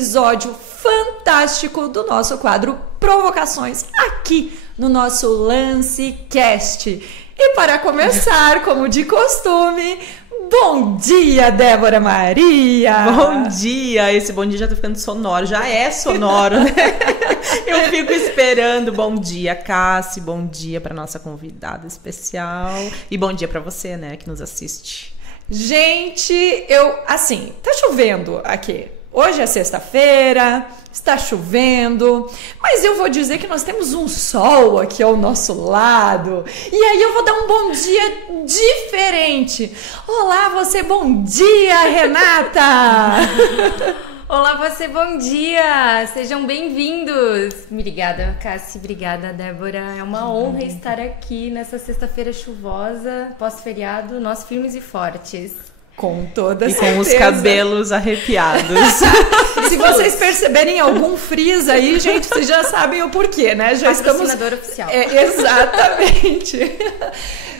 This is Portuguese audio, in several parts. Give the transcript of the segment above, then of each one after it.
episódio fantástico do nosso quadro Provocações aqui no nosso LanceCast. E para começar, como de costume, bom dia, Débora Maria! Bom dia! Esse bom dia já tá ficando sonoro, já é sonoro, né? Eu fico esperando. Bom dia, Cassi, bom dia para nossa convidada especial e bom dia para você, né, que nos assiste. Gente, tá chovendo aqui. Hoje é sexta-feira, está chovendo, mas eu vou dizer que nós temos um sol aqui ao nosso lado. E aí eu vou dar um bom dia diferente. Olá, você, bom dia, Renata! Olá, você, bom dia! Sejam bem-vindos! Obrigada, Cassi, obrigada, Débora. É uma honra estar aqui nessa sexta-feira chuvosa, pós-feriado, nós firmes e fortes. Com toda certeza. E com os cabelos arrepiados. Se vocês perceberem algum frizz aí, gente, vocês já sabem o porquê, né? Já estamos... Patrocinador oficial. Exatamente.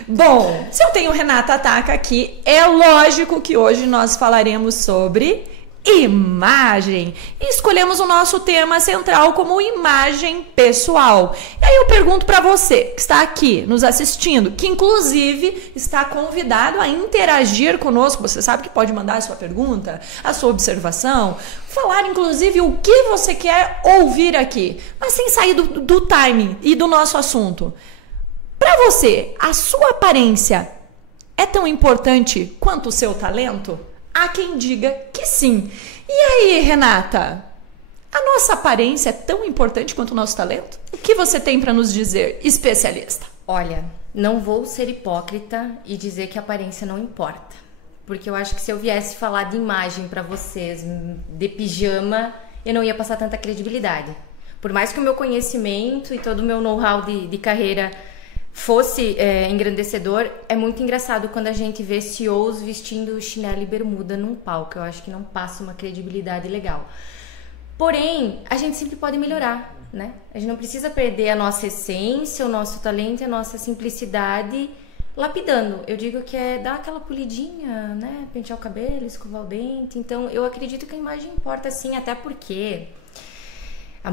Bom, se eu tenho Renata Ataca aqui, é lógico que hoje nós falaremos sobre imagem. E escolhemos o nosso tema central como imagem pessoal. E aí eu pergunto para você que está aqui nos assistindo, que inclusive está convidado a interagir conosco. Você sabe que pode mandar a sua pergunta, a sua observação, falar inclusive o que você quer ouvir aqui, mas sem sair do timing e do nosso assunto. Para você, a sua aparência é tão importante quanto o seu talento? Há quem diga que sim. E aí, Renata? A nossa aparência é tão importante quanto o nosso talento? O que você tem para nos dizer, especialista? Olha, não vou ser hipócrita e dizer que a aparência não importa. Porque eu acho que se eu viesse falar de imagem para vocês de pijama, eu não ia passar tanta credibilidade. Por mais que o meu conhecimento e todo o meu know-how de carreira fosse engrandecedor, é muito engraçado quando a gente vê CEOs vestindo chinelo e bermuda num palco. Eu acho que não passa uma credibilidade legal. Porém, a gente sempre pode melhorar, né? A gente não precisa perder a nossa essência, o nosso talento e a nossa simplicidade lapidando. Eu digo que é dar aquela polidinha, né? Pentear o cabelo, escovar o dente. Então, eu acredito que a imagem importa sim, até porque eu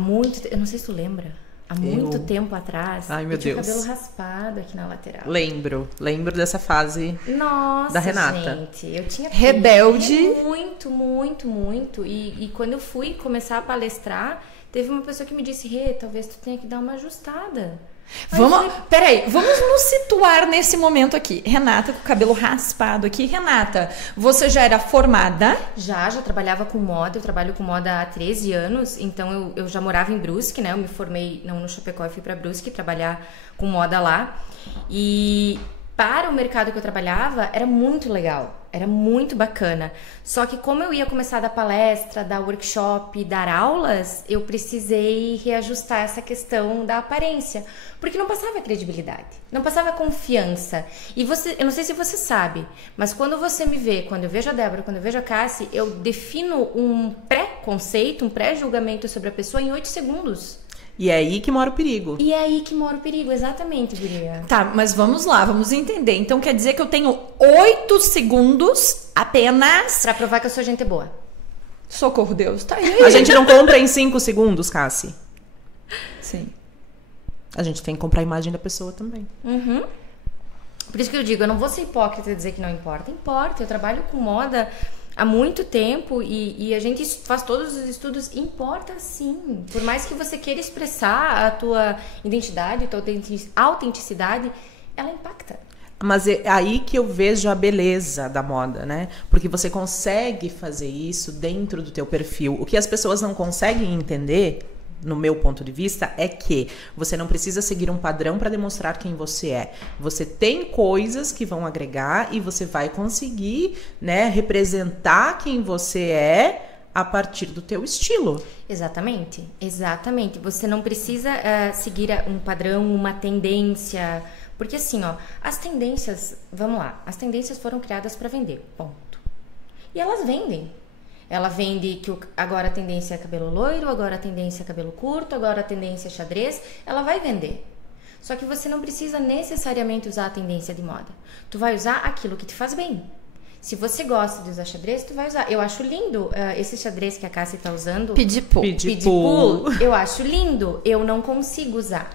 não sei se tu lembra, há muito tempo atrás, eu tinha o cabelo raspado aqui na lateral. Lembro dessa fase. Nossa, da Renata. Gente, eu tinha rebelde. Muito. E quando eu fui começar a palestrar, teve uma pessoa que me disse: Rê, talvez tu tenha que dar uma ajustada. Peraí, vamos nos situar nesse momento aqui. Renata com o cabelo raspado aqui. Renata, você já era formada? Já trabalhava com moda. Eu trabalho com moda há 13 anos. Então eu já morava em Brusque, né? Eu me formei não no Chapecó, eu fui para Brusque trabalhar com moda lá. E para o mercado que eu trabalhava era muito legal, era muito bacana. Só que como eu ia começar a dar palestra, dar workshop, dar aulas, eu precisei reajustar essa questão da aparência, porque não passava credibilidade, não passava confiança. E eu não sei se você sabe, mas quando você me vê, quando eu vejo a Débora, quando eu vejo a Cassi, eu defino um pré-conceito, um pré-julgamento sobre a pessoa em 8 segundos. E é aí que mora o perigo. Exatamente, Guria. Tá, mas vamos lá, vamos entender. Então quer dizer que eu tenho 8 segundos apenas pra provar que eu sou gente boa. Socorro, Deus, tá aí. A gente não compra em 5 segundos, Cassi. Sim. A gente tem que comprar a imagem da pessoa também. Uhum. Por isso que eu digo, eu não vou ser hipócrita e dizer que não importa. Importa, eu trabalho com moda há muito tempo e a gente faz todos os estudos. Importa sim. Por mais que você queira expressar a tua identidade, a tua autenticidade, ela impacta. Mas é aí que eu vejo a beleza da moda, né? Porque você consegue fazer isso dentro do teu perfil. O que as pessoas não conseguem entender, no meu ponto de vista, é que você não precisa seguir um padrão para demonstrar quem você é. Você tem coisas que vão agregar e você vai conseguir, né, representar quem você é a partir do teu estilo. Exatamente. Você não precisa seguir um padrão, uma tendência. Porque assim, as tendências, vamos lá, as tendências foram criadas para vender, ponto. E elas vendem. Ela vende que agora a tendência é cabelo loiro, agora a tendência é cabelo curto, agora a tendência é xadrez. Ela vai vender. Só que você não precisa necessariamente usar a tendência de moda. Tu vai usar aquilo que te faz bem. Se você gosta de usar xadrez, tu vai usar. Eu acho lindo esse xadrez que a Cássia tá usando. Pedipool. Pedipool. Eu acho lindo. Eu não consigo usar.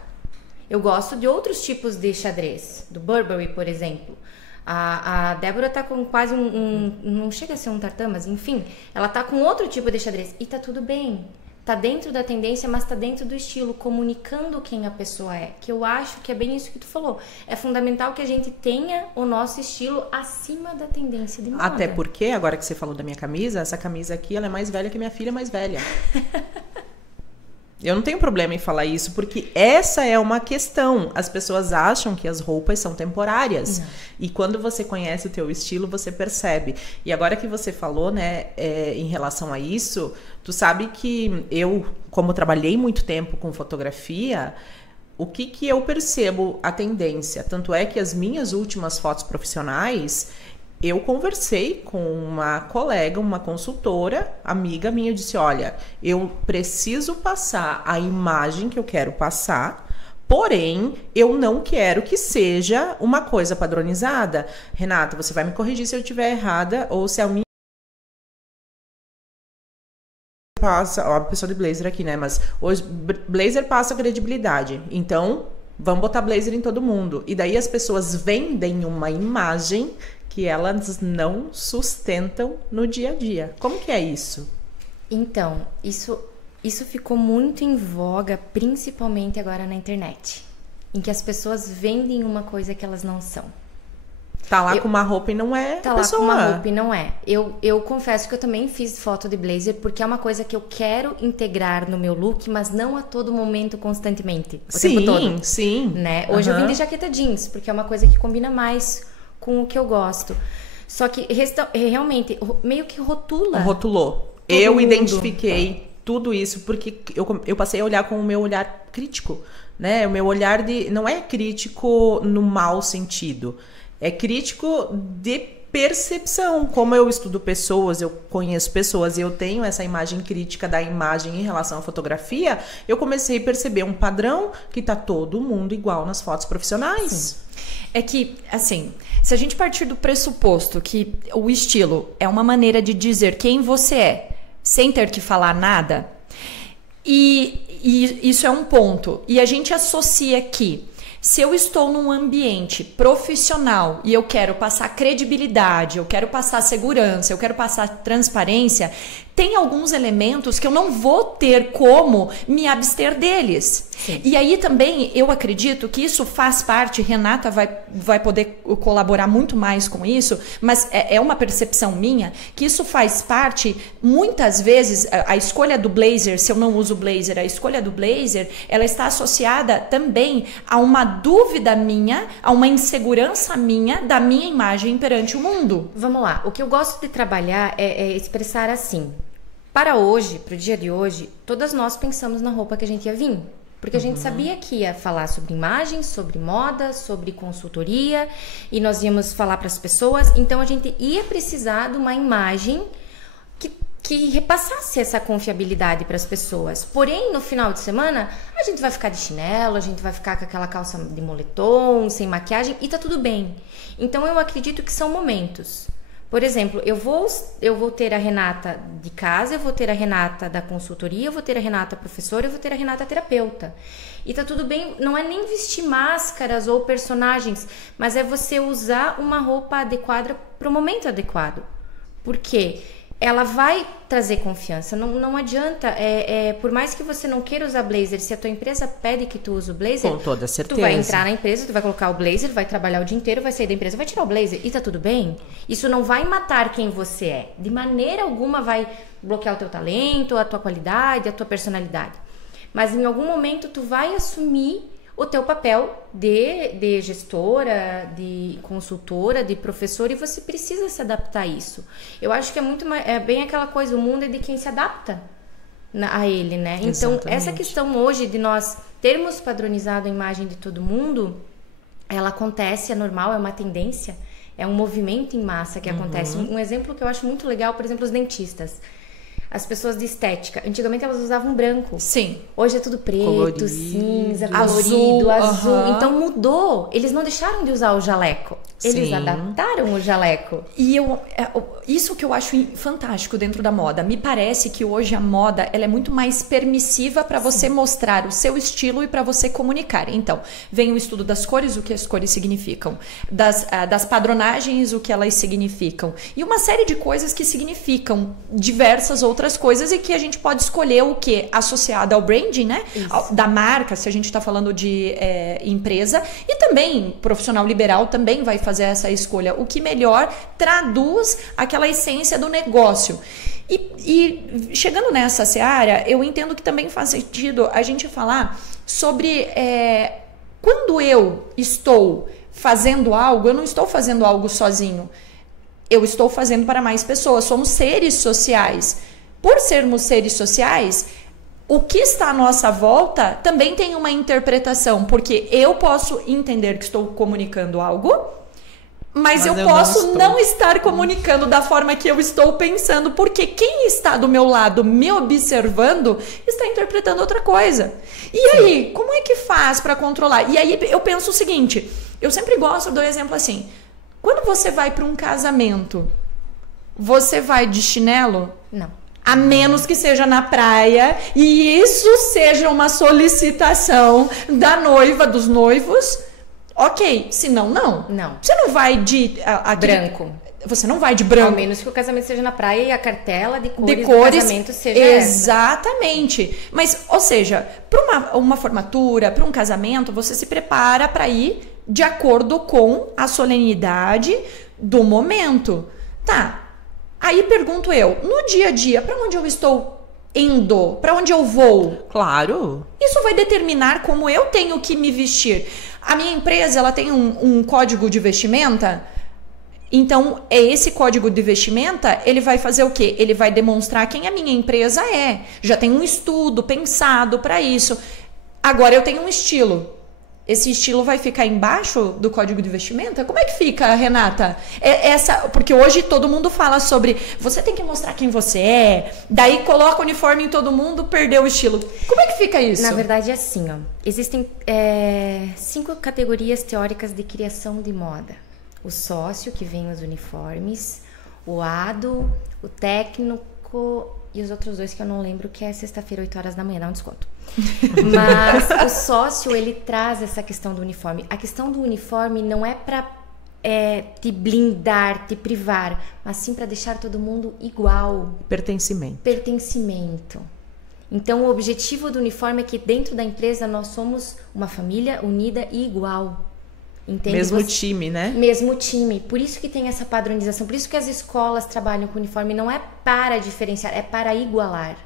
Eu gosto de outros tipos de xadrez. Do Burberry, por exemplo. A Débora tá com quase não chega a ser um tartan, mas enfim. Ela tá com outro tipo de xadrez. E tá tudo bem. Tá dentro da tendência, mas tá dentro do estilo, comunicando quem a pessoa é. Que eu acho que é bem isso que tu falou. É fundamental que a gente tenha o nosso estilo acima da tendência de moda. Até porque, agora que você falou da minha camisa, essa camisa aqui, ela é mais velha que minha filha mais velha. Eu não tenho problema em falar isso, porque essa é uma questão. As pessoas acham que as roupas são temporárias. Não. E quando você conhece o teu estilo, você percebe. E agora que você falou, né, em relação a isso, tu sabe que eu, como trabalhei muito tempo com fotografia, o que eu percebo a tendência? Tanto é que as minhas últimas fotos profissionais, eu conversei com uma colega, uma consultora, amiga minha, eu disse, olha, eu preciso passar a imagem que eu quero passar, porém, eu não quero que seja uma coisa padronizada. Renata, você vai me corrigir se eu estiver errada, ou se a minha passa, ó, a pessoa de blazer aqui, né, mas hoje blazer passa credibilidade, então vamos botar blazer em todo mundo. E daí as pessoas vendem uma imagem que elas não sustentam no dia a dia. Como que é isso? Então, isso ficou muito em voga, principalmente agora na internet, em que as pessoas vendem uma coisa que elas não são. Tá lá com uma roupa e não é tá pessoa. Lá com uma roupa e não é. Eu confesso que eu também fiz foto de blazer, porque é uma coisa que eu quero integrar no meu look, mas não a todo momento, constantemente. O tempo todo. Sim, né? Hoje eu vim de jaqueta jeans, porque é uma coisa que combina mais com o que eu gosto. Só que realmente meio que rotulou. Eu identifiquei tudo isso porque eu passei a olhar com o meu olhar crítico, né? O meu olhar não é crítico no mau sentido, é crítico de percepção. Como eu estudo pessoas, eu conheço pessoas e eu tenho essa imagem crítica da imagem em relação à fotografia, eu comecei a perceber um padrão que tá todo mundo igual nas fotos profissionais. Sim. É que, assim, se a gente partir do pressuposto que o estilo é uma maneira de dizer quem você é, sem ter que falar nada, e isso é um ponto. E a gente associa que se eu estou num ambiente profissional e eu quero passar credibilidade, eu quero passar segurança, eu quero passar transparência, tem alguns elementos que eu não vou ter como me abster deles. Sim. E aí também eu acredito que isso faz parte, Renata vai poder colaborar muito mais com isso, mas é uma percepção minha, que isso faz parte, muitas vezes, a escolha do blazer, se eu não uso blazer, a escolha do blazer, ela está associada também a uma dúvida minha, a uma insegurança minha da minha imagem perante o mundo. Vamos lá, o que eu gosto de trabalhar é expressar assim. Para hoje, para o dia de hoje, todas nós pensamos na roupa que a gente ia vir. Porque a gente sabia que ia falar sobre imagem, sobre moda, sobre consultoria. E nós íamos falar para as pessoas. Então, a gente ia precisar de uma imagem que repassasse essa confiabilidade para as pessoas. Porém, no final de semana, a gente vai ficar de chinelo, a gente vai ficar com aquela calça de moletom, sem maquiagem. E tá tudo bem. Então, eu acredito que são momentos. Por exemplo, eu vou ter a Renata de casa, eu vou ter a Renata da consultoria, eu vou ter a Renata professora, eu vou ter a Renata terapeuta. E tá tudo bem, não é nem vestir máscaras ou personagens, mas é você usar uma roupa adequada para o momento adequado. Por quê? Ela vai trazer confiança, não adianta, por mais que você não queira usar blazer, se a tua empresa pede que tu use o blazer, com toda certeza, tu vai entrar na empresa, tu vai colocar o blazer, vai trabalhar o dia inteiro, vai sair da empresa, vai tirar o blazer e tá tudo bem. Isso não vai matar quem você é, de maneira alguma vai bloquear o teu talento, a tua qualidade, a tua personalidade, mas em algum momento tu vai assumir o teu papel de gestora, de consultora, de professora, e você precisa se adaptar a isso. Eu acho que é bem aquela coisa, o mundo é de quem se adapta a ele, né? Então, Exatamente. Essa questão hoje de nós termos padronizado a imagem de todo mundo, ela acontece, é normal, é uma tendência, é um movimento em massa que acontece. Um exemplo que eu acho muito legal, por exemplo, os dentistas. As pessoas de estética. Antigamente elas usavam branco. Sim. Hoje é tudo preto, colorido, cinza, azul, colorido, azul. Então mudou. Eles não deixaram de usar o jaleco. Eles Sim. adaptaram o jaleco. E isso que eu acho fantástico dentro da moda. Me parece que hoje a moda ela é muito mais permissiva para você mostrar o seu estilo e para você comunicar. Então, vem o estudo das cores, o que as cores significam, das padronagens, o que elas significam, e uma série de coisas que significam diversas outras coisas e que a gente pode escolher o que associado ao branding, né? Da marca, se a gente está falando de empresa, e também profissional liberal também vai fazer essa escolha, o que melhor traduz aquela essência do negócio. E chegando nessa seara, eu entendo que também faz sentido a gente falar sobre quando eu estou fazendo algo, eu não estou fazendo algo sozinho, eu estou fazendo para mais pessoas, somos seres sociais. Por sermos seres sociais, o que está à nossa volta também tem uma interpretação, porque eu posso entender que estou comunicando algo, mas eu posso não estar comunicando da forma que eu estou pensando, porque quem está do meu lado me observando está interpretando outra coisa. E aí, como é que faz para controlar? E aí eu penso o seguinte, eu sempre gosto do exemplo assim, quando você vai para um casamento, você vai de chinelo? Não. A menos que seja na praia e isso seja uma solicitação da noiva, dos noivos, ok. Se não, não. Não. Você não vai de... branco. Você não vai de branco. Ao menos que o casamento seja na praia e a cartela de cores do casamento seja exatamente. Mas, ou seja, para uma formatura, para um casamento, você se prepara para ir de acordo com a solenidade do momento. Tá. Aí pergunto eu, no dia a dia, para onde eu estou indo? Para onde eu vou? Claro. Isso vai determinar como eu tenho que me vestir. A minha empresa, ela tem um código de vestimenta. Então, esse código de vestimenta, ele vai fazer o quê? Ele vai demonstrar quem a minha empresa é. Já tem um estudo pensado para isso. Agora, eu tenho um estilo. Esse estilo vai ficar embaixo do código de vestimenta? Como é que fica, Renata? Porque hoje todo mundo fala sobre você tem que mostrar quem você é, daí coloca o uniforme em todo mundo, perdeu o estilo. Como é que fica isso? Na verdade é assim, ó. Existem 5 categorias teóricas de criação de moda. O sócio, que vem os uniformes, o ADO, o técnico e os outros 2 que eu não lembro, que é sexta-feira, 8 horas da manhã, dá um desconto. Mas o sócio, ele traz essa questão do uniforme. A questão do uniforme não é para te blindar, te privar, mas sim para deixar todo mundo igual. Pertencimento. Então, o objetivo do uniforme é que dentro da empresa nós somos uma família unida e igual. Entende? Mesmo time, né? Mesmo time. Por isso que tem essa padronização. Por isso que as escolas trabalham com uniforme. Não é para diferenciar, é para igualar.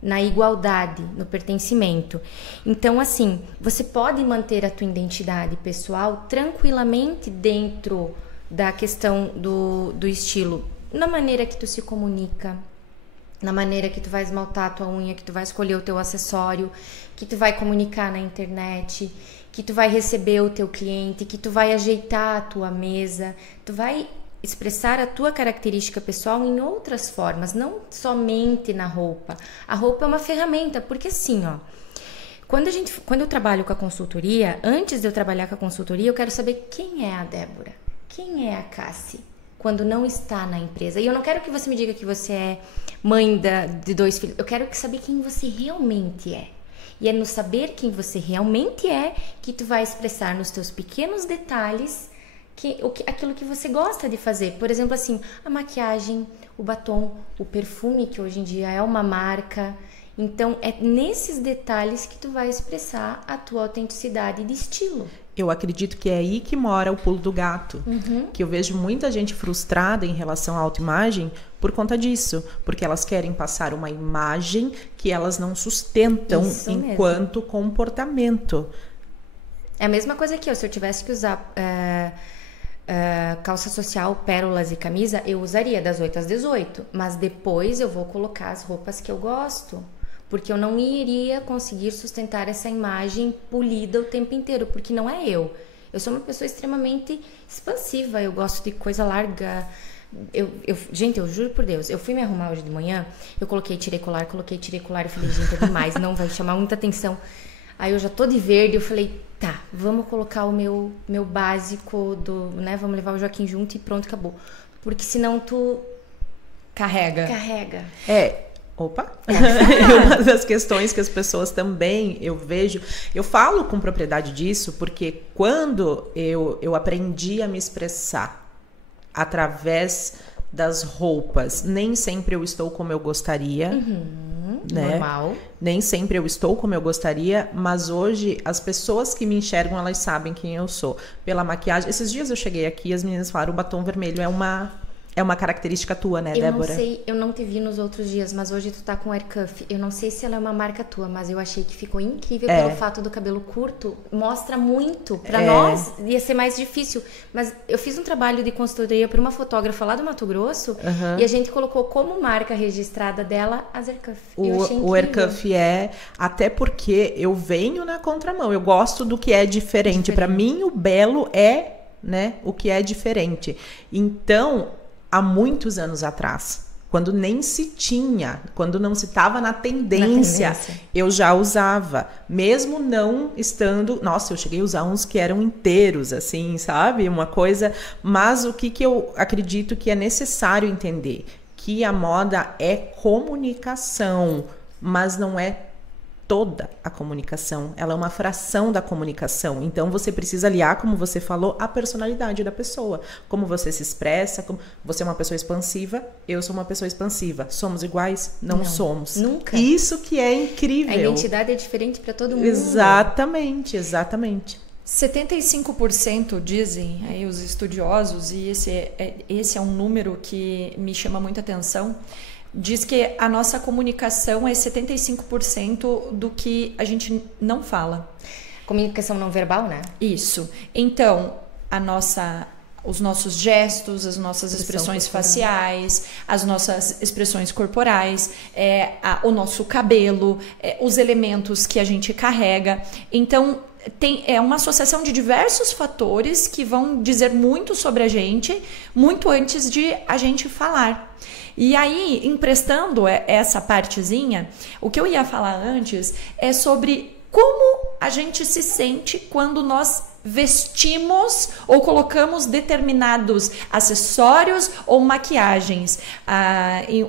Na igualdade, no pertencimento. Então, assim, você pode manter a tua identidade pessoal tranquilamente dentro da questão do estilo. Na maneira que tu se comunica, na maneira que tu vai esmaltar a tua unha, que tu vai escolher o teu acessório, que tu vai comunicar na internet, que tu vai receber o teu cliente, que tu vai ajeitar a tua mesa, tu vai expressar a tua característica pessoal em outras formas, não somente na roupa. A roupa é uma ferramenta, porque assim, ó, quando eu trabalho com a consultoria, antes de eu trabalhar com a consultoria, eu quero saber quem é a Débora, quem é a Cassi, quando não está na empresa. E eu não quero que você me diga que você é mãe de 2 filhos, eu quero saber quem você realmente é. E é no saber quem você realmente é que tu vai expressar nos teus pequenos detalhes aquilo que você gosta de fazer. Por exemplo, assim, a maquiagem, o batom, o perfume, que hoje em dia é uma marca. Então, é nesses detalhes que tu vai expressar a tua autenticidade de estilo. Eu acredito que é aí que mora o pulo do gato. Que eu vejo muita gente frustrada em relação à autoimagem por conta disso. Porque elas querem passar uma imagem que elas não sustentam enquanto comportamento. É a mesma coisa que se eu tivesse que usar calça social, pérolas e camisa, eu usaria das 8 às 18. Mas depois eu vou colocar as roupas que eu gosto. Porque eu não iria conseguir sustentar essa imagem polida o tempo inteiro, porque não é eu. Eu sou uma pessoa extremamente expansiva, eu gosto de coisa larga. Gente, eu juro por Deus, eu fui me arrumar hoje de manhã, eu tirei colar, eu falei, gente, é demais, não vai chamar muita atenção. Aí eu já tô de verde, eu falei, tá, vamos colocar o meu básico né? Vamos levar o Joaquim junto e pronto, acabou. Porque senão tu Carrega. Opa! Uma das questões que as pessoas também, eu falo com propriedade disso, porque quando eu aprendi a me expressar através das roupas, nem sempre eu estou como eu gostaria, né? Normal. Nem sempre eu estou como eu gostaria, mas hoje as pessoas que me enxergam, elas sabem quem eu sou. Pela maquiagem, esses dias eu cheguei aqui e as meninas falaram, o batom vermelho é uma característica tua, né, Débora? Eu não sei, eu não te vi nos outros dias, mas hoje tu tá com Air Cuff. Eu não sei se ela é uma marca tua, mas eu achei que ficou incrível pelo fato do cabelo curto. Mostra muito. Pra nós ia ser mais difícil. Mas eu fiz um trabalho de consultoria pra uma fotógrafa lá do Mato Grosso e a gente colocou como marca registrada dela as Air Cuff. O Air Cuff até porque eu venho na contramão. Eu gosto do que é diferente. Pra mim, o belo é, né, o que é diferente. Então, há muitos anos atrás, quando nem se tinha, quando não se estava na tendência, eu já usava, mesmo não estando... Nossa, eu cheguei a usar uns que eram inteiros, assim, sabe? Uma coisa... Mas o que eu acredito que é necessário entender? Que a moda é comunicação, mas não é toda a comunicação, ela é uma fração da comunicação. Então você precisa aliar, como você falou, a personalidade da pessoa, como você se expressa, como você é uma pessoa expansiva, eu sou uma pessoa expansiva. Somos iguais? Não somos. Nunca. Isso que é incrível. A identidade é diferente para todo mundo. Exatamente, exatamente. 75% dizem aí os estudiosos, e esse é um número que me chama muita atenção. Diz que a nossa comunicação é 75% do que a gente não fala. Comunicação não verbal, né? Isso. Então, os nossos gestos, as nossas expressões faciais, as nossas expressões corporais, o nosso cabelo, os elementos que a gente carrega. Então, é uma associação de diversos fatores que vão dizer muito sobre a gente, muito antes de a gente falar. E aí, emprestando essa partezinha, o que eu ia falar antes é sobre como a gente se sente quando nós vestimos ou colocamos determinados acessórios ou maquiagens.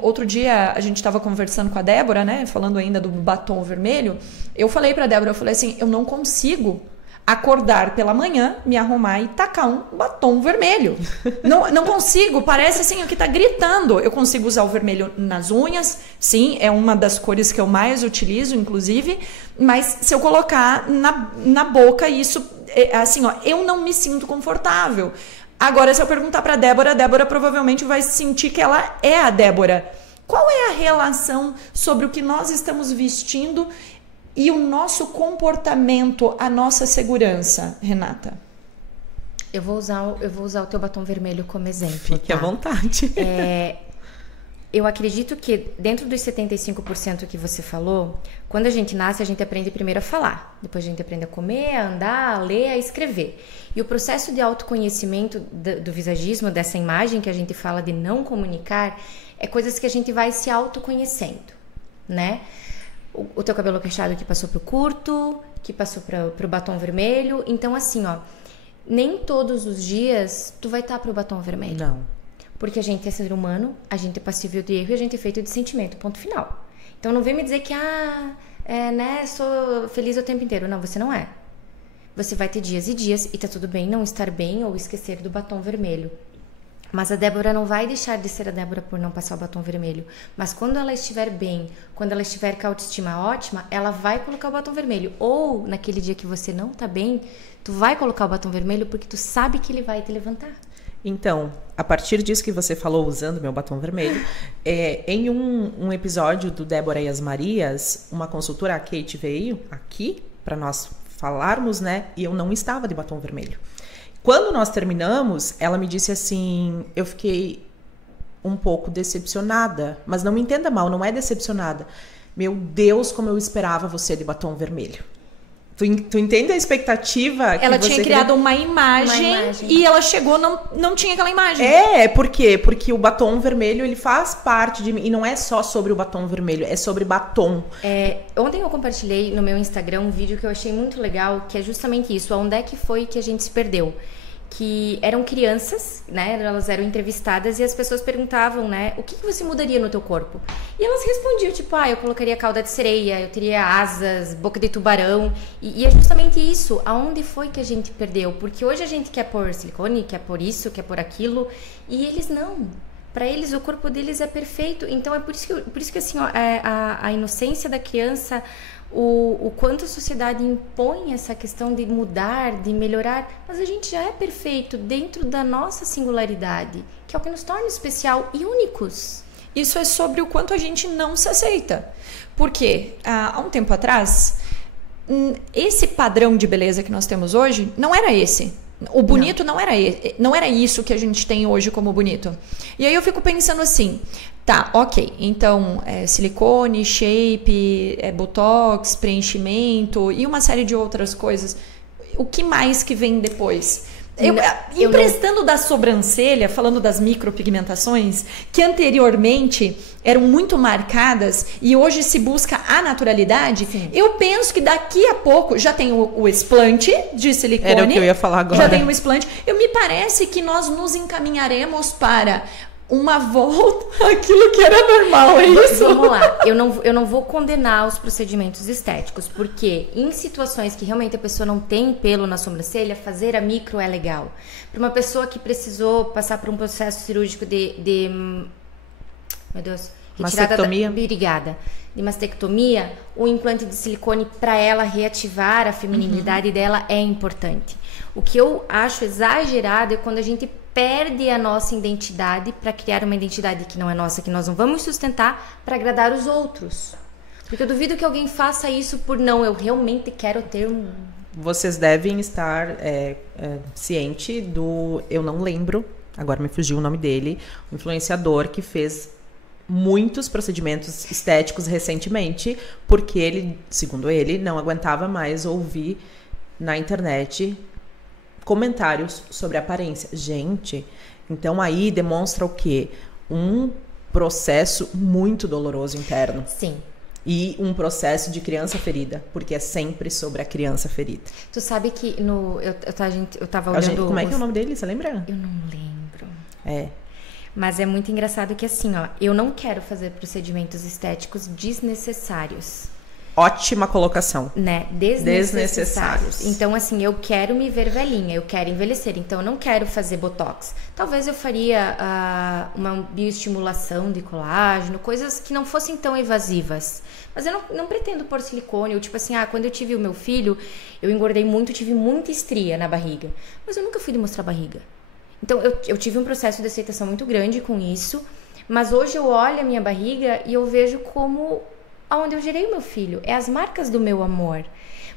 Outro dia a gente estava conversando com a Débora, né, falando ainda do batom vermelho. Eu falei para a Débora, eu falei assim, eu não consigo acordar pela manhã, me arrumar e tacar um batom vermelho. Não consigo, parece assim o que tá gritando. Eu consigo usar o vermelho nas unhas, sim, é uma das cores que eu mais utilizo, inclusive, mas se eu colocar na boca, isso, assim, ó, eu não me sinto confortável. Agora, se eu perguntar pra Débora, a Débora provavelmente vai sentir que ela é a Débora. Qual é a relação sobre o que nós estamos vestindo e o nosso comportamento, a nossa segurança, Renata? Eu vou usar o teu batom vermelho como exemplo. Fique à vontade. Eu acredito que dentro dos 75% que você falou, quando a gente nasce, a gente aprende primeiro a falar. Depois a gente aprende a comer, a andar, a ler, a escrever. E o processo de autoconhecimento do visagismo, dessa imagem que a gente fala de não comunicar, é coisas que a gente vai se autoconhecendo, né? O teu cabelo cacheado que passou pro curto, que passou pro batom vermelho. Então, assim, ó, nem todos os dias tu vai estar pro batom vermelho. Não. Porque a gente é ser humano, a gente é passível de erro e a gente é feito de sentimento, ponto final. Então, não vem me dizer que, né, sou feliz o tempo inteiro. Não, você não é. Você vai ter dias e dias e tá tudo bem não estar bem ou esquecer do batom vermelho. Mas a Débora não vai deixar de ser a Débora por não passar o batom vermelho. Mas quando ela estiver bem, quando ela estiver com a autoestima ótima, ela vai colocar o batom vermelho. Ou, naquele dia que você não tá bem, tu vai colocar o batom vermelho porque tu sabe que ele vai te levantar. Então, a partir disso que você falou, usando meu batom vermelho, em um episódio do Débora e as Marias, uma consultora, a Kate, veio aqui para nós falarmos, né? E eu não estava de batom vermelho. Quando nós terminamos, ela me disse assim, eu fiquei um pouco decepcionada, mas não me entenda mal, não é decepcionada. Meu Deus, como eu esperava você de batom vermelho. Tu entende a expectativa que Ela você tinha criado uma imagem e ela chegou, não tinha aquela imagem. Por quê? Porque o batom vermelho, ele faz parte de mim. E não é só sobre o batom vermelho, é sobre batom. Ontem eu compartilhei no meu Instagram um vídeo que eu achei muito legal, que é justamente isso. Onde é que foi que a gente se perdeu? Que eram crianças, né? Elas eram entrevistadas e as pessoas perguntavam, né? O que você mudaria no teu corpo? E elas respondiam, tipo, eu colocaria cauda de sereia, eu teria asas, boca de tubarão. E é justamente isso. Aonde foi que a gente perdeu? Porque hoje a gente quer pôr silicone, quer pôr isso, quer pôr aquilo. E eles não. Para eles, o corpo deles é perfeito. Então, é por isso que assim, ó, a inocência da criança... O quanto a sociedade impõe essa questão de mudar, de melhorar, mas a gente já é perfeito dentro da nossa singularidade, que é o que nos torna especial e únicos. Isso é sobre o quanto a gente não se aceita. Porque há um tempo atrás, esse padrão de beleza que nós temos hoje não era esse. O bonito não era isso que a gente tem hoje como bonito. E aí eu fico pensando assim, tá, ok, então silicone, shape, botox, preenchimento e uma série de outras coisas. O que mais que vem depois? Emprestando da sobrancelha, falando das micropigmentações, que anteriormente eram muito marcadas e hoje se busca a naturalidade. Sim. Eu penso que daqui a pouco já tem o explante de silicone. Era o que eu ia falar agora. Já tem o explante. Me parece que nós nos encaminharemos para uma volta àquilo que era normal, é isso? Vamos lá, eu não vou condenar os procedimentos estéticos, porque em situações que realmente a pessoa não tem pelo na sobrancelha, fazer a micro é legal. Para uma pessoa que precisou passar por um processo cirúrgico de meu Deus, mastectomia. De mastectomia, o implante de silicone para ela reativar a feminilidade dela é importante. O que eu acho exagerado é quando a gente perde a nossa identidade para criar uma identidade que não é nossa, que nós não vamos sustentar para agradar os outros. Porque eu duvido que alguém faça isso por eu realmente quero ter um... Vocês devem estar ciente do... Eu não lembro, agora me fugiu o nome dele, um influenciador que fez muitos procedimentos estéticos recentemente, porque ele, segundo ele, não aguentava mais ouvir na internet comentários sobre aparência. Gente, então aí demonstra o quê? Um processo muito doloroso interno. Sim. E um processo de criança ferida, porque é sempre sobre a criança ferida. Tu sabe que eu tava olhando... Como é que é o nome dele? Você lembra? Eu não lembro. Mas é muito engraçado que assim, eu não quero fazer procedimentos estéticos desnecessários. Ótima colocação. Né? Desnecessários. Então, assim, eu quero me ver velhinha, eu quero envelhecer, então eu não quero fazer botox. Talvez eu faria uma bioestimulação de colágeno, coisas que não fossem tão evasivas. Mas eu não pretendo pôr silicone. Tipo assim, quando eu tive o meu filho, eu engordei muito, tive muita estria na barriga. Mas eu nunca fui demonstrar barriga. Então, eu tive um processo de aceitação muito grande com isso. Mas hoje eu olho a minha barriga e eu vejo como... aonde eu gerei o meu filho, é as marcas do meu amor.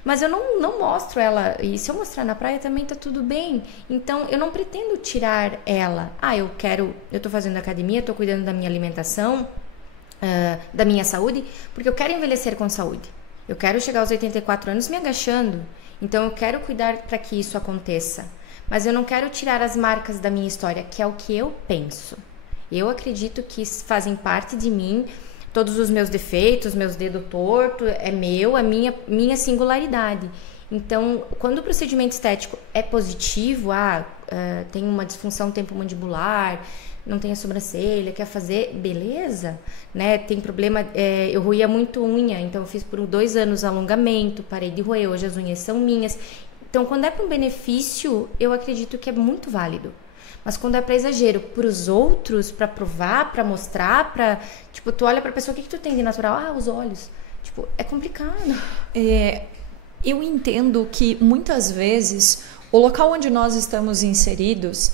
Mas eu não mostro ela, e se eu mostrar na praia também tá tudo bem. Então eu não pretendo tirar ela. Eu tô fazendo academia, tô cuidando da minha alimentação, da minha saúde, porque eu quero envelhecer com saúde. Eu quero chegar aos 84 anos me agachando. Então eu quero cuidar para que isso aconteça. Mas eu não quero tirar as marcas da minha história, que é o que eu penso. Eu acredito que fazem parte de mim. Todos os meus defeitos, meus dedos tortos, é minha singularidade. Então, quando o procedimento estético é positivo, tem uma disfunção temporomandibular, não tem a sobrancelha, quer fazer, beleza, né? Tem problema, eu roía muito unha, então eu fiz por 2 anos alongamento, parei de roer, hoje as unhas são minhas. Então, quando é para um benefício, eu acredito que é muito válido. Mas quando é para exagero, para os outros, para provar, para mostrar, para... Tipo, tu olha para a pessoa, o que tu tem de natural? Os olhos. Tipo, é complicado. Eu entendo que muitas vezes o local onde nós estamos inseridos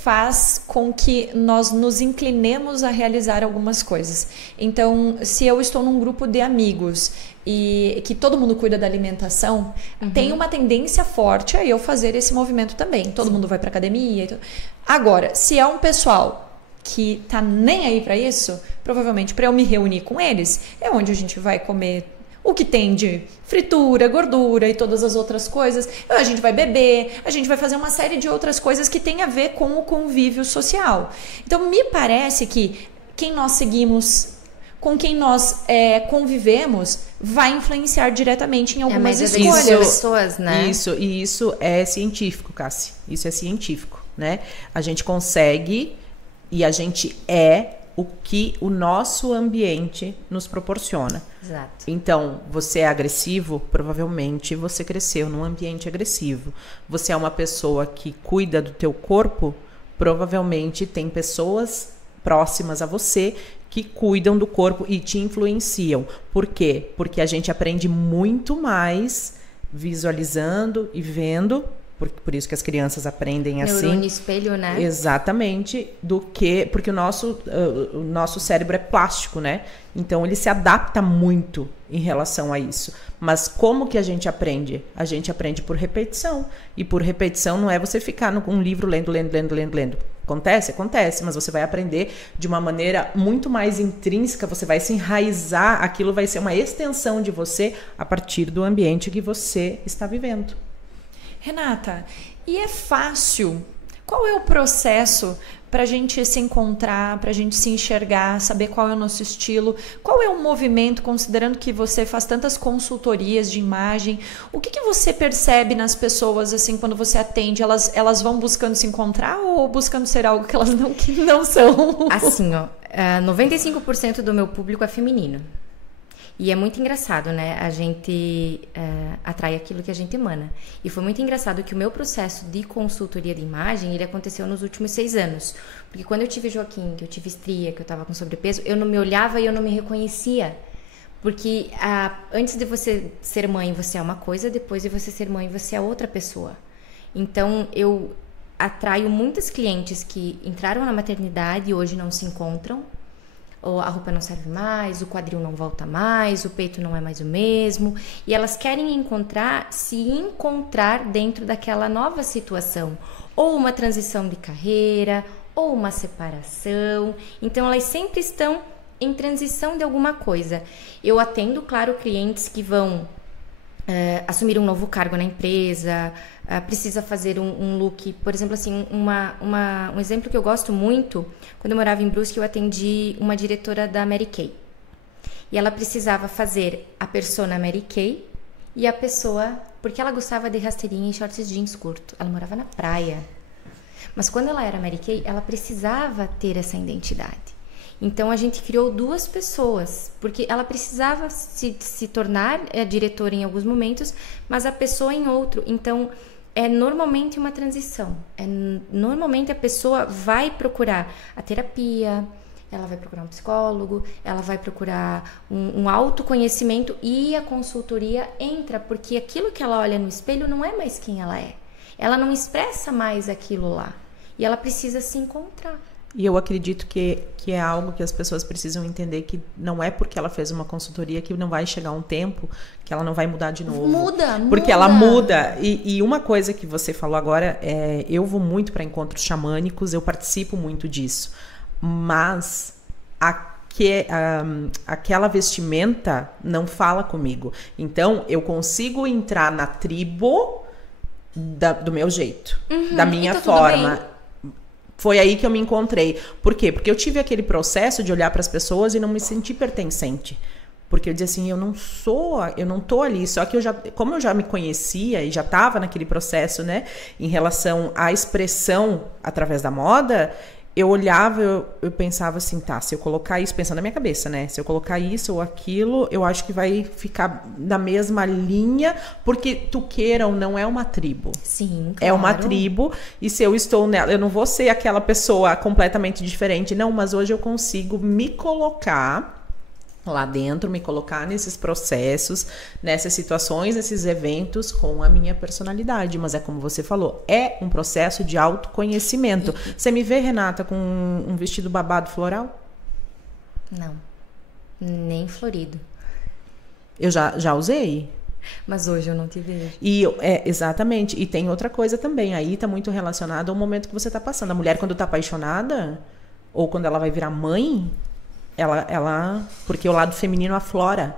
faz com que nós nos inclinemos a realizar algumas coisas. Então, se eu estou num grupo de amigos e que todo mundo cuida da alimentação, tem uma tendência forte a eu fazer esse movimento também. Todo mundo vai para academia. Agora, se é um pessoal que tá nem aí para isso, provavelmente para eu me reunir com eles, é onde a gente vai comer o que tem de fritura, gordura e todas as outras coisas. A gente vai beber, a gente vai fazer uma série de outras coisas que tem a ver com o convívio social. Então, me parece que quem nós seguimos, com quem nós convivemos, vai influenciar diretamente em algumas escolhas. Das pessoas, né? Isso é científico, Cassi. Isso é científico, né? A gente consegue e a gente é o que o nosso ambiente nos proporciona. Exato. Então, você é agressivo, provavelmente você cresceu num ambiente agressivo. Você é uma pessoa que cuida do teu corpo, provavelmente tem pessoas próximas a você que cuidam do corpo e te influenciam. Por quê? Porque a gente aprende muito mais visualizando e vendo, por isso que as crianças aprendem assim. Neurônio espelho, né? Exatamente, porque o nosso cérebro é plástico, né? Então ele se adapta muito em relação a isso. Mas como que a gente aprende? A gente aprende por repetição. E por repetição não é você ficar num livro lendo. Acontece, mas você vai aprender de uma maneira muito mais intrínseca, você vai se enraizar, aquilo vai ser uma extensão de você a partir do ambiente que você está vivendo. Renata, e é fácil? Qual é o processo para a gente se encontrar, para a gente se enxergar, saber qual é o nosso estilo? Qual é o movimento, considerando que você faz tantas consultorias de imagem? O que você percebe nas pessoas, assim, quando você atende? Elas vão buscando se encontrar ou buscando ser algo que elas não são? Assim, 95% do meu público é feminino. E é muito engraçado, né? A gente atrai aquilo que a gente emana. E foi muito engraçado que o meu processo de consultoria de imagem, ele aconteceu nos últimos 6 anos. Porque quando eu tive Joaquim, que eu tive estria, que eu tava com sobrepeso, eu não me olhava e eu não me reconhecia. Porque antes de você ser mãe, você é uma coisa, depois de você ser mãe, você é outra pessoa. Então, eu atraio muitas clientes que entraram na maternidade e hoje não se encontram. Ou a roupa não serve mais, o quadril não volta mais, o peito não é mais o mesmo. E elas querem se encontrar dentro daquela nova situação. Ou uma transição de carreira, ou uma separação. Então, elas sempre estão em transição de alguma coisa. Eu atendo, claro, clientes que vão assumir um novo cargo na empresa, precisa fazer um look, por exemplo, assim, um exemplo que eu gosto muito, quando eu morava em Brusque, eu atendi uma diretora da Mary Kay, e ela precisava fazer a persona Mary Kay e a pessoa, porque ela gostava de rasteirinha e shorts jeans curto, ela morava na praia, mas quando ela era Mary Kay, ela precisava ter essa identidade. Então, a gente criou 2 pessoas, porque ela precisava se tornar diretora em alguns momentos, mas a pessoa em outro. Então, é normalmente uma transição. Normalmente, a pessoa vai procurar a terapia, ela vai procurar um psicólogo, ela vai procurar um autoconhecimento e a consultoria entra, porque aquilo que ela olha no espelho não é mais quem ela é. Ela não expressa mais aquilo lá. E ela precisa se encontrar. E eu acredito que é algo que as pessoas precisam entender, que não é porque ela fez uma consultoria que não vai chegar um tempo que ela não vai mudar de novo. Muda. Porque ela muda. E uma coisa que você falou agora, eu vou muito para encontros xamânicos, eu participo muito disso. Mas aquela vestimenta não fala comigo. Então, eu consigo entrar na tribo do meu jeito, da minha forma. Foi aí que eu me encontrei. Por quê? Porque eu tive aquele processo de olhar para as pessoas e não me sentir pertencente. Porque eu dizia assim, eu não tô ali. Só que como eu já me conhecia e já estava naquele processo, né, em relação à expressão através da moda, eu olhava, eu pensava assim, tá, se eu colocar isso, pensando na minha cabeça, né? Se eu colocar isso ou aquilo, eu acho que vai ficar na mesma linha, porque tu queira ou não é uma tribo. Sim, claro. É uma tribo, e se eu estou nela, eu não vou ser aquela pessoa completamente diferente, não, mas hoje eu consigo me colocar lá dentro, me colocar nesses processos, nessas situações, nesses eventos com a minha personalidade. Mas é como você falou, é um processo de autoconhecimento. Você me vê, Renata, com um vestido babado floral? Não, nem florido. Eu já usei. Mas hoje eu não te vejo. Exatamente. E tem outra coisa também, aí tá muito relacionado ao momento que você tá passando. A mulher, quando tá apaixonada, ou quando ela vai virar mãe, ela porque o lado feminino aflora,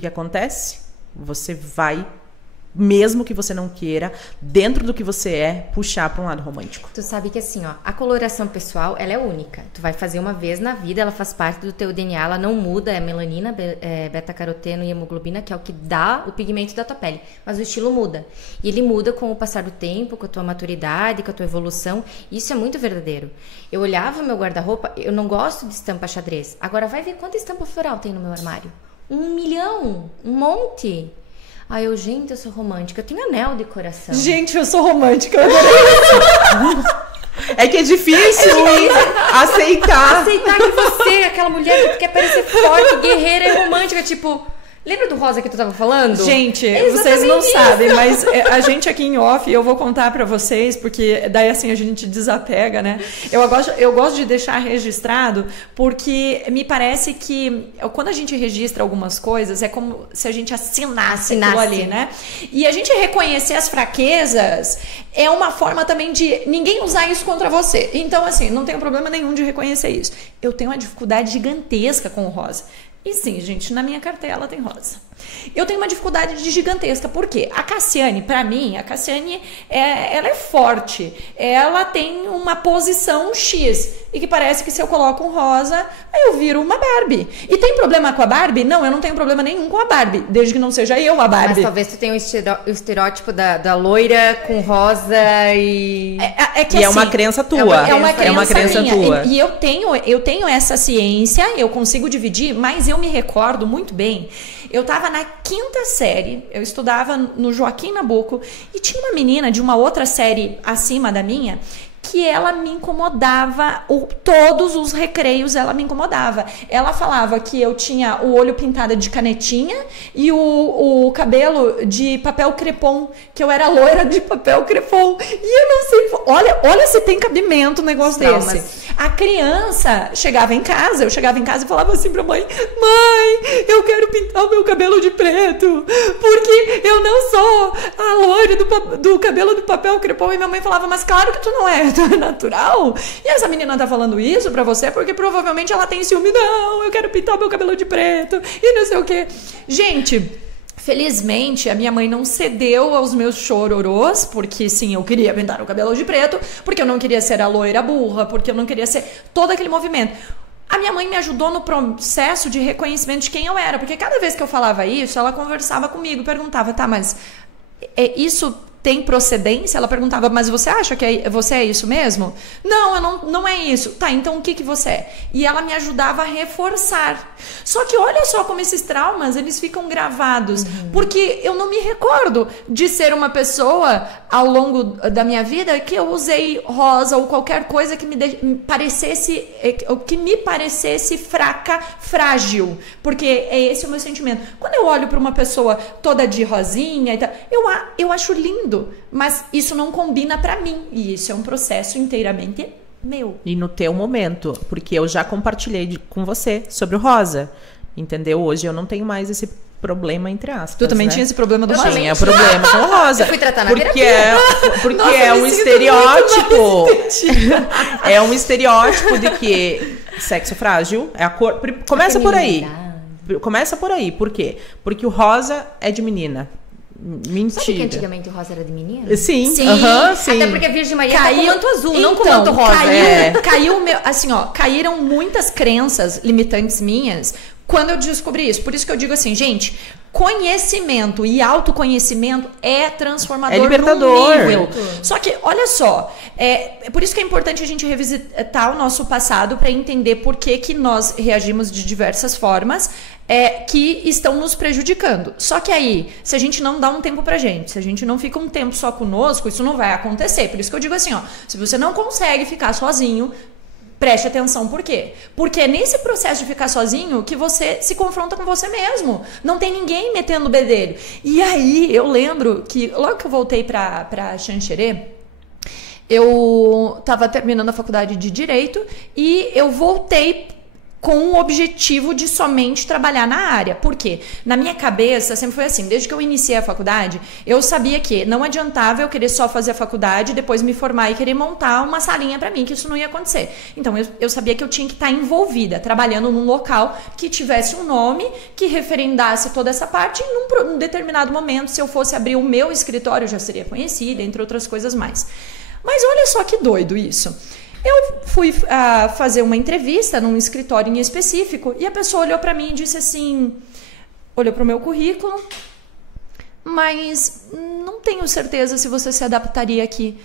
que acontece? Você vai, mesmo que você não queira, dentro do que você é, puxar para um lado romântico. Tu sabe que assim, ó, a coloração pessoal, ela é única. Tu vai fazer uma vez na vida, ela faz parte do teu DNA, ela não muda, é melanina, beta-caroteno e hemoglobina, que é o que dá o pigmento da tua pele. Mas o estilo muda. E ele muda com o passar do tempo, com a tua maturidade, com a tua evolução. Isso é muito verdadeiro. Eu olhava meu guarda-roupa, eu não gosto de estampa xadrez. Agora vai ver quanta estampa floral tem no meu armário. 1 milhão, um monte. Aí eu, gente, eu sou romântica. Eu tenho anel de coração. Gente, eu sou romântica. Eu adorei. É que é difícil aceitar. Aceitar que você é aquela mulher que quer parecer forte, guerreira e romântica. Tipo, lembra do rosa que tu tava falando? Gente, É vocês não exatamente sabem, mas a gente aqui em off, eu vou contar pra vocês, porque daí assim a gente desapega, né? Eu gosto de deixar registrado, porque me parece que quando a gente registra algumas coisas, é como se a gente assinasse aquilo ali, né? E a gente reconhecer as fraquezas é uma forma também de ninguém usar isso contra você. Então, assim, não tenho problema nenhum de reconhecer isso. Eu tenho uma dificuldade gigantesca com o rosa. E sim, gente, na minha cartela tem rosa. Eu tenho uma dificuldade gigantesca, por quê? A Cassiane, pra mim, ela é forte. Ela tem uma posição X. E que parece que se eu coloco um rosa, aí eu viro uma Barbie. E tem problema com a Barbie? Não, eu não tenho problema nenhum com a Barbie, desde que não seja eu a Barbie. Mas talvez tu tenha o estereótipo da loira com rosa e... É uma crença tua. É uma crença minha. Tua. E eu tenho essa ciência, eu consigo dividir, mas eu me recordo muito bem. Eu tava na 5ª série, eu estudava no Joaquim Nabuco, e tinha uma menina de uma outra série acima da minha, que ela me incomodava, todos os recreios ela me incomodava. Ela falava que eu tinha o olho pintado de canetinha e o cabelo de papel crepom, que eu era loira de papel crepom. E eu não sei, olha se tem cabimento um negócio desse. A criança chegava em casa, eu chegava em casa e falava assim pra mãe: mãe, eu quero pintar o meu cabelo de preto, porque eu não sou a loira do cabelo do papel crepom. E minha mãe falava: mas claro que tu não é, tu é natural. E essa menina tá falando isso pra você porque provavelmente ela tem ciúme. Não, eu quero pintar o meu cabelo de preto e não sei o que. Gente, felizmente, a minha mãe não cedeu aos meus chororôs, porque sim, eu queria pintar o cabelo de preto, porque eu não queria ser a loira burra, porque eu não queria ser todo aquele movimento. A minha mãe me ajudou no processo de reconhecimento de quem eu era, porque cada vez que eu falava isso, ela conversava comigo, perguntava: tá, mas isso tem procedência? Ela perguntava: mas você acha que você é isso mesmo? Não, não é isso. Tá, então o que você é? E ela me ajudava a reforçar. Só que olha só como esses traumas, eles ficam gravados. Porque eu não me recordo de ser uma pessoa ao longo da minha vida que eu usei rosa ou qualquer coisa que me parecesse fraca, frágil. Porque é esse o meu sentimento. Quando eu olho para uma pessoa toda de rosinha e tal, eu acho lindo. Mas isso não combina pra mim. E isso é um processo inteiramente meu. E no teu momento. Porque eu já compartilhei com você sobre o rosa. Entendeu? Hoje eu não tenho mais esse problema, entre aspas. Tu também tinha esse problema do rosa? Eu tinha problema com o rosa. Eu fui tratar na porque é um estereótipo. É um estereótipo de que sexo frágil é a cor. Começa por aí. Começa por aí. Por quê? Porque o rosa é de menina. Mentira. Sabe que antigamente o rosa era de menina? Sim. Sim. Sim. Até porque a Virgem Maria tá com manto azul, não com Então, manto rosa. Caíram muitas crenças limitantes minhas quando eu descobri isso. Por isso que eu digo assim, gente, conhecimento e autoconhecimento é transformador. É libertador. No nível. Só que, olha só, por isso que é importante a gente revisitar o nosso passado para entender por que nós reagimos de diversas formas que estão nos prejudicando. Só que aí, se a gente não dá um tempo pra gente, se a gente não fica um tempo só conosco, isso não vai acontecer. Por isso que eu digo assim, ó, se você não consegue ficar sozinho, preste atenção. Por quê? Porque é nesse processo de ficar sozinho que você se confronta com você mesmo. Não tem ninguém metendo o bedelho. E aí, eu lembro que logo que eu voltei pra Xanxerê, eu tava terminando a faculdade de Direito e eu voltei com o objetivo de somente trabalhar na área. Por quê? Na minha cabeça sempre foi assim, desde que eu iniciei a faculdade, eu sabia que não adiantava eu querer só fazer a faculdade, depois me formar e querer montar uma salinha para mim, que isso não ia acontecer. Então eu sabia que eu tinha que estar envolvida, trabalhando num local que tivesse um nome, que referendasse toda essa parte, e num determinado momento, se eu fosse abrir o meu escritório, eu já seria conhecida, entre outras coisas mais. Mas olha só que doido isso. Eu fui fazer uma entrevista num escritório em específico e a pessoa olhou para mim e disse assim, olhou para o meu currículo, mas não tenho certeza se você se adaptaria aqui.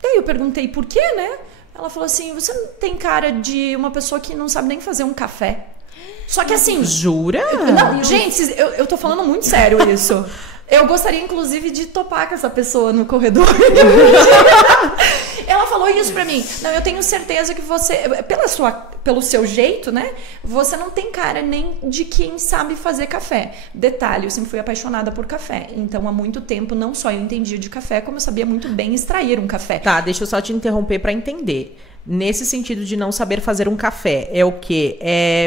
Daí eu perguntei por quê, né? Ela falou assim, você não tem cara de uma pessoa que não sabe nem fazer um café. Só que assim... Jura? Não, gente, eu tô falando muito sério isso. Eu gostaria, inclusive, de topar com essa pessoa no corredor. Ela falou isso pra mim. Não, eu tenho certeza que você, pelo seu jeito, né? Você não tem cara nem de quem sabe fazer café. Detalhe, eu sempre fui apaixonada por café. Então, há muito tempo, não só eu entendia de café, como eu sabia muito bem extrair um café. Tá, deixa eu só te interromper pra entender. Nesse sentido de não saber fazer um café, é o quê?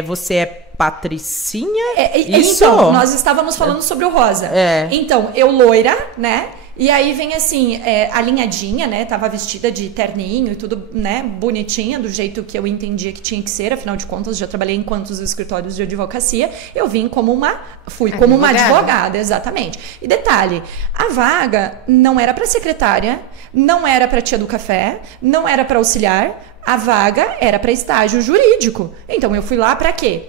Você é patricinha? Isso? Então, nós estávamos falando sobre o rosa. Então, eu loira, né? E aí vem assim, alinhadinha, né? Tava vestida de terninho e tudo, né? Bonitinha, do jeito que eu entendia que tinha que ser. Afinal de contas, já trabalhei em quantos escritórios de advocacia. Eu vim como como uma advogada, exatamente. E detalhe, a vaga não era para secretária, não era para tia do café, não era para auxiliar. A vaga era para estágio jurídico. Então, eu fui lá para quê?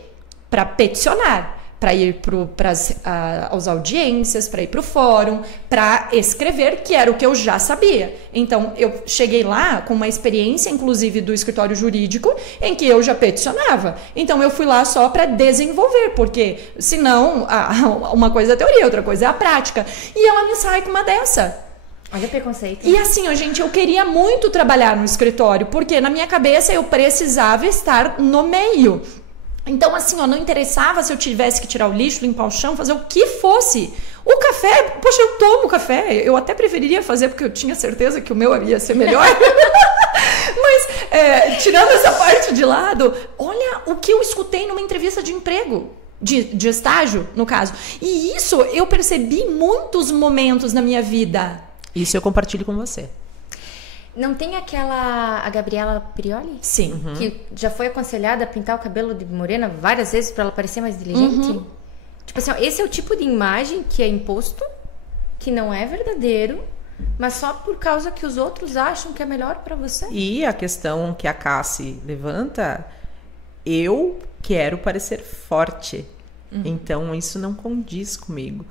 Para peticionar, para ir para as audiências, para ir para o fórum, para escrever, que era o que eu já sabia. Então, eu cheguei lá com uma experiência, inclusive, do escritório jurídico, em que eu já peticionava. Então, eu fui lá só para desenvolver, porque senão, uma coisa é a teoria, outra coisa é a prática. E ela me sai com uma dessa. Olha o preconceito. E assim, gente, eu queria muito trabalhar no escritório, porque na minha cabeça eu precisava estar no meio. Então, assim, não interessava se eu tivesse que tirar o lixo, limpar o chão, fazer o que fosse. O café, poxa, eu tomo café. Eu até preferiria fazer, porque eu tinha certeza que o meu ia ser melhor. Mas, tirando essa parte de lado, olha o que eu escutei numa entrevista de emprego. De estágio, no caso. E isso eu percebi em muitos momentos na minha vida. Isso eu compartilho com você. Não tem a Gabriela Prioli? Sim. Uhum. Que já foi aconselhada a pintar o cabelo de morena várias vezes para ela parecer mais inteligente? Uhum. Tipo assim, esse é o tipo de imagem que é imposto, que não é verdadeiro, mas só por causa que os outros acham que é melhor para você. E a questão que a Cassi levanta, eu quero parecer forte. Então, isso não condiz comigo.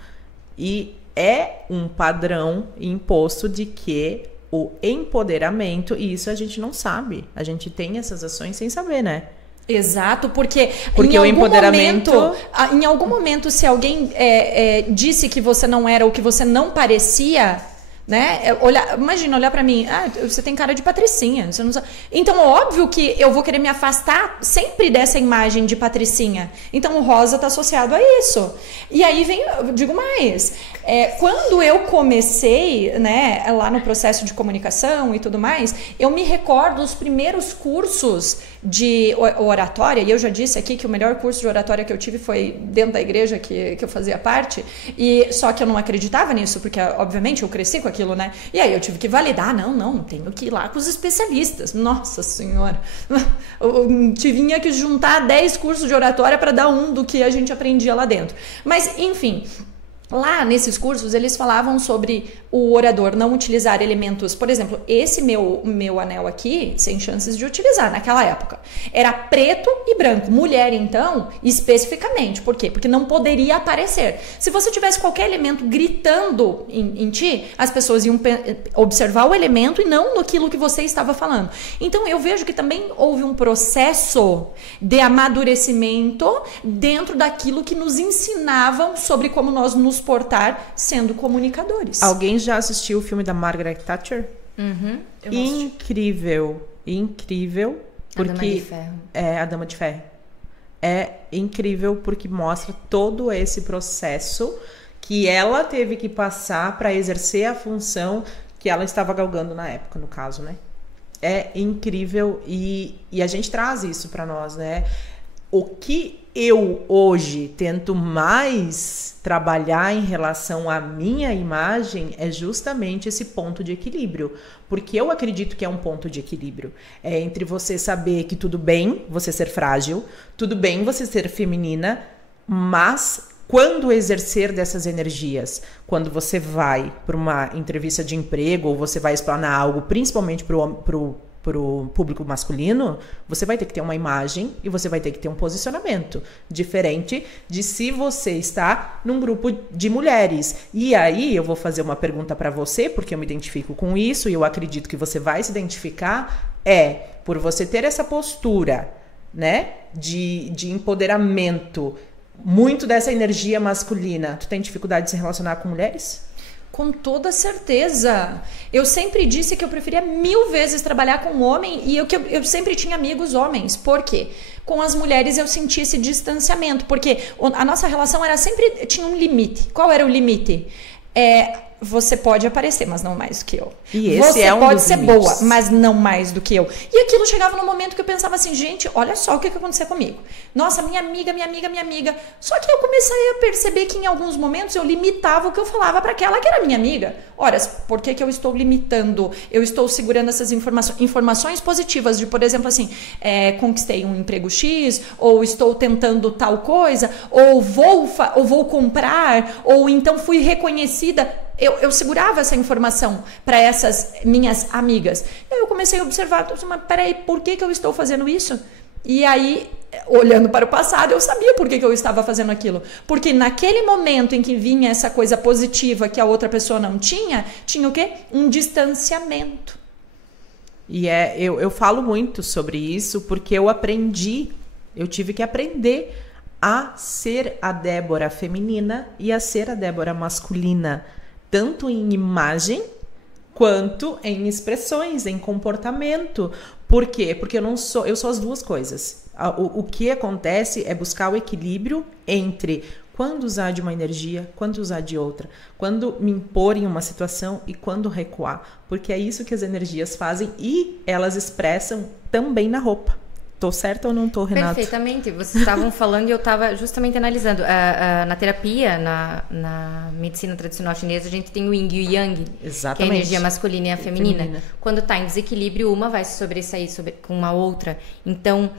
E é um padrão imposto de que o empoderamento, e isso a gente não sabe. A gente tem essas ações sem saber, né? Exato, porque o empoderamento... em algum momento, se alguém disse que você não era ou que você não parecia, né? Imagina olhar pra mim, você tem cara de patricinha. Você não sabe. Então, óbvio que eu vou querer me afastar sempre dessa imagem de patricinha. Então, o rosa tá associado a isso. E aí eu digo mais, quando eu comecei, né, lá no processo de comunicação e tudo mais, eu me recordo dos primeiros cursos de oratória, e eu já disse aqui que o melhor curso de oratória que eu tive foi dentro da igreja que eu fazia parte, e só que eu não acreditava nisso, porque obviamente eu cresci com aquilo, né? E aí eu tive que validar, não, tenho que ir lá com os especialistas. Nossa Senhora! Eu tinha que juntar 10 cursos de oratória para dar um do que a gente aprendia lá dentro. Mas, enfim... Lá nesses cursos eles falavam sobre o orador não utilizar elementos, por exemplo, esse meu anel aqui, sem chances de utilizar naquela época, era preto e branco, mulher então, especificamente, por quê? Porque não poderia aparecer. Se você tivesse qualquer elemento gritando em ti, as pessoas iam observar o elemento e não naquilo que você estava falando. Então eu vejo que também houve um processo de amadurecimento dentro daquilo que nos ensinavam sobre como nós nos portar sendo comunicadores. Alguém já assistiu o filme da Margaret Thatcher? Uhum. Incrível. Porque A Dama de Ferro. A Dama de Ferro. É incrível porque mostra todo esse processo que ela teve que passar para exercer a função que ela estava galgando na época, no caso, né? É incrível e a gente traz isso para nós, né? O que eu hoje tento mais trabalhar em relação à minha imagem é justamente esse ponto de equilíbrio. Porque eu acredito que é um ponto de equilíbrio. É entre você saber que tudo bem você ser frágil, tudo bem você ser feminina, mas quando exercer dessas energias, quando você vai para uma entrevista de emprego ou você vai explanar algo, principalmente pro público masculino, você vai ter que ter uma imagem e você vai ter que ter um posicionamento diferente de se você está num grupo de mulheres. E aí eu vou fazer uma pergunta para você, porque eu me identifico com isso e eu acredito que você vai se identificar, por você ter essa postura, né, de empoderamento, muito dessa energia masculina, tu tem dificuldade de se relacionar com mulheres? Com toda certeza. Eu sempre disse que eu preferia 1000 vezes trabalhar com homem e eu sempre tinha amigos homens. Por quê? Com as mulheres eu senti esse distanciamento, porque a nossa relação era sempre, tinha um limite. Qual era o limite? Você pode aparecer, mas não mais do que eu. E esse você é um pode dos ser limites. boa, mas não mais do que eu. E aquilo chegava no momento que eu pensava assim, gente, olha só o que aconteceu comigo. Nossa, minha amiga. Só que eu comecei a perceber que em alguns momentos eu limitava o que eu falava para aquela que era minha amiga. Ora, por que eu estou limitando? Eu estou segurando essas informações positivas de, por exemplo, assim, conquistei um emprego X, ou estou tentando tal coisa, ou vou comprar, ou então fui reconhecida. Eu segurava essa informação para essas minhas amigas. Eu comecei a observar, mas peraí, por que eu estou fazendo isso? E aí, olhando para o passado, eu sabia por que eu estava fazendo aquilo. Porque naquele momento em que vinha essa coisa positiva que a outra pessoa não tinha o quê? Um distanciamento. E eu falo muito sobre isso porque eu tive que aprender a ser a Débora feminina e a ser a Débora masculina. Tanto em imagem, quanto em expressões, em comportamento. Por quê? Porque eu sou as duas coisas. O que acontece é buscar o equilíbrio entre quando usar de uma energia, quando usar de outra, quando me impor em uma situação e quando recuar. Porque é isso que as energias fazem e elas expressam também na roupa. Tô certa ou não tô, Renato? Perfeitamente. Vocês estavam falando e eu estava justamente analisando. Na terapia, na medicina tradicional chinesa, a gente tem o yin e o yang. Exatamente. Que é a energia masculina e a feminina. Quando está em desequilíbrio, uma vai se sobressair com uma outra. Então,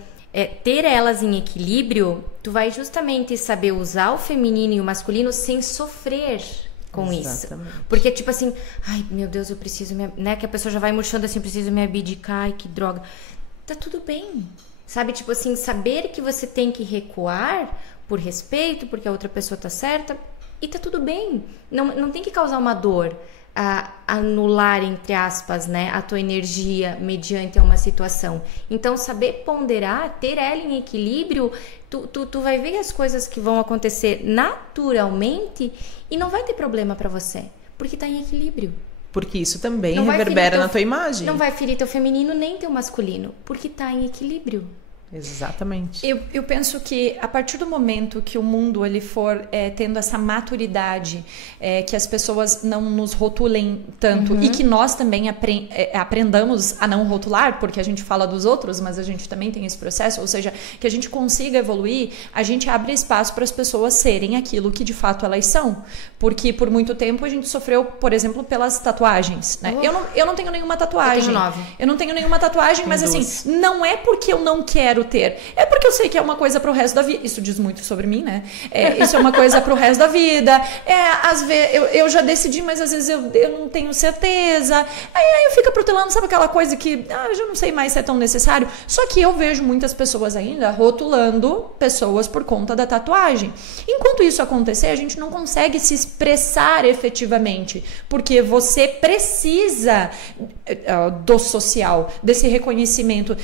ter elas em equilíbrio, tu vai justamente saber usar o feminino e o masculino sem sofrer com isso. Porque, tipo assim, ai, meu Deus, eu preciso... né? Que a pessoa já vai murchando assim, preciso me abdicar, ai, que droga. Tá tudo bem. Sabe, tipo assim, saber que você tem que recuar por respeito, porque a outra pessoa tá certa, e tá tudo bem. Não tem que causar uma dor, anular, entre aspas, né, a tua energia mediante uma situação. Então, saber ponderar, ter ela em equilíbrio, tu vai ver as coisas que vão acontecer naturalmente e não vai ter problema pra você, porque tá em equilíbrio. Porque isso também reverbera na tua imagem. Não vai ferir teu feminino nem teu masculino, porque tá em equilíbrio. Exatamente. Eu penso que a partir do momento que o mundo ele for tendo essa maturidade, que as pessoas não nos rotulem tanto e que nós também aprendamos a não rotular, porque a gente fala dos outros, mas a gente também tem esse processo, ou seja, que a gente consiga evoluir, a gente abre espaço para as pessoas serem aquilo que de fato elas são. Porque por muito tempo a gente sofreu, por exemplo, pelas tatuagens. Né? Eu não tenho nenhuma tatuagem. Eu tenho 9. Eu não tenho nenhuma tatuagem, mas assim, não é porque eu não quero ter. É porque eu sei que é uma coisa pro resto da vida. Isso diz muito sobre mim, né? Isso é uma coisa pro resto da vida. Às vezes eu já decidi, mas às vezes eu não tenho certeza. Aí eu fico protelando, sabe aquela coisa que eu já não sei mais se é tão necessário. Só que eu vejo muitas pessoas ainda rotulando pessoas por conta da tatuagem. Enquanto isso acontecer, a gente não consegue se expressar efetivamente, porque você precisa do social, desse reconhecimento,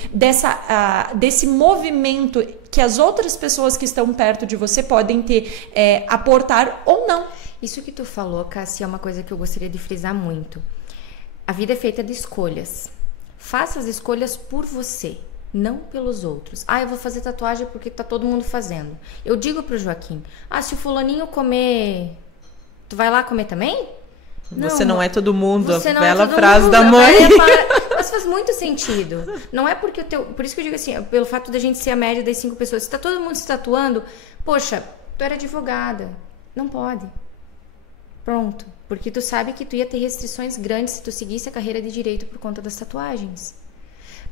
desse movimento que as outras pessoas que estão perto de você podem ter, aportar ou não. Isso que tu falou, Cássia, é uma coisa que eu gostaria de frisar muito. A vida é feita de escolhas. Faça as escolhas por você, não pelos outros. Eu vou fazer tatuagem porque tá todo mundo fazendo. Eu digo pro Joaquim, se o fulaninho comer, tu vai lá comer também? Você não é todo mundo, a bela frase da mãe. Mas faz muito sentido. Não é porque o teu... Por isso que eu digo assim, pelo fato da gente ser a média das 5 pessoas. Se tá todo mundo se tatuando, poxa, tu era advogada. Não pode. Pronto. Porque tu sabe que tu ia ter restrições grandes se tu seguisse a carreira de direito por conta das tatuagens.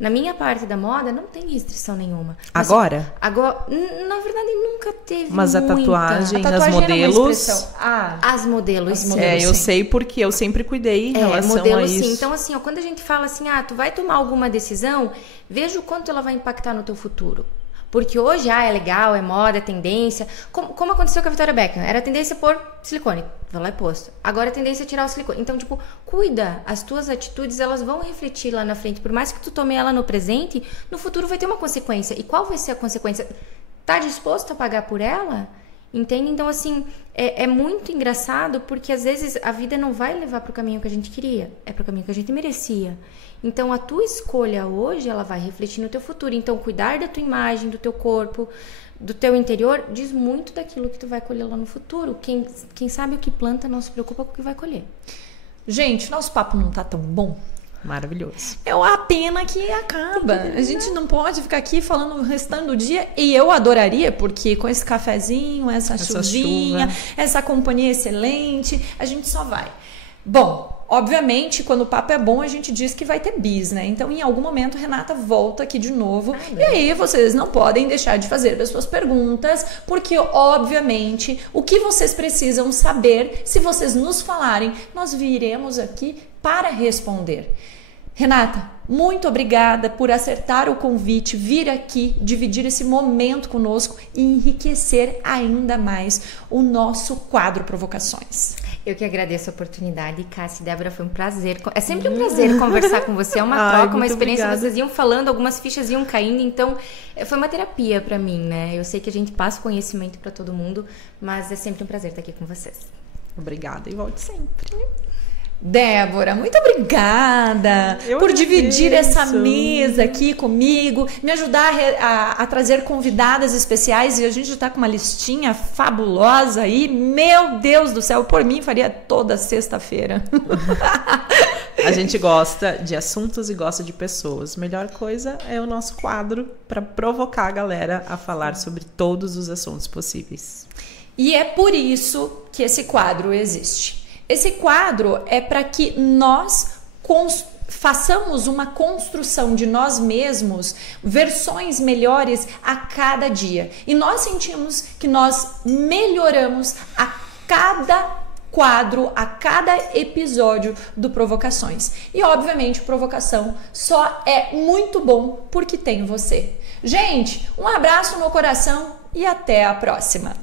Na minha parte da moda, não tem restrição nenhuma. Mas agora? Agora, na verdade, nunca teve Mas muita. A tatuagem era uma modelos... expressão. As modelos. eu sei porque eu sempre cuidei em relação modelo, a isso. Sim. Então, assim, ó, quando a gente fala assim, tu vai tomar alguma decisão, veja o quanto ela vai impactar no teu futuro. Porque hoje, é legal, é moda, é tendência. Como aconteceu com a Victoria Beckham? Era a tendência por silicone. Vai lá e posto. Agora a tendência é tirar o silicone. Então, tipo, cuida. As tuas atitudes, elas vão refletir lá na frente. Por mais que tu tome ela no presente, no futuro vai ter uma consequência. E qual vai ser a consequência? Tá disposto a pagar por ela? Entende? Então, assim, é muito engraçado porque às vezes a vida não vai levar para o caminho que a gente queria. É para o caminho que a gente merecia. Então, a tua escolha hoje, ela vai refletir no teu futuro. Então, cuidar da tua imagem, do teu corpo, do teu interior, diz muito daquilo que tu vai colher lá no futuro. Quem sabe o que planta não se preocupa com o que vai colher. Gente, nosso papo não tá tão bom? Maravilhoso. É uma pena que acaba. A gente não pode ficar aqui falando o restante do dia. E eu adoraria, porque com esse cafezinho, essa chuvinha, essa companhia excelente, a gente só vai. Bom, obviamente, quando o papo é bom, a gente diz que vai ter bis, né? Então, em algum momento, Renata volta aqui de novo. E aí, vocês não podem deixar de fazer as suas perguntas, porque, obviamente, o que vocês precisam saber, se vocês nos falarem, nós viremos aqui para responder. Renata, muito obrigada por acertar o convite, vir aqui, dividir esse momento conosco e enriquecer ainda mais o nosso quadro Provocações. Eu que agradeço a oportunidade, Cássia e Débora, foi um prazer. É sempre um prazer conversar com você, é uma troca, uma experiência. Obrigada. Vocês iam falando, algumas fichas iam caindo, então foi uma terapia pra mim, né? Eu sei que a gente passa conhecimento pra todo mundo, mas é sempre um prazer estar aqui com vocês. Obrigada e volte sempre. Débora, muito obrigada por dividir essa mesa aqui comigo, me ajudar a trazer convidadas especiais, e a gente está com uma listinha fabulosa aí. Meu Deus do céu, por mim faria toda sexta-feira. A gente gosta de assuntos e gosta de pessoas. Melhor coisa é o nosso quadro para provocar a galera a falar sobre todos os assuntos possíveis. E é por isso que esse quadro existe. Esse quadro é para que nós façamos uma construção de nós mesmos, versões melhores a cada dia. E nós sentimos que nós melhoramos a cada quadro, a cada episódio do Provocações. E obviamente, provocação só é muito bom porque tem você. Gente, um abraço no coração e até a próxima.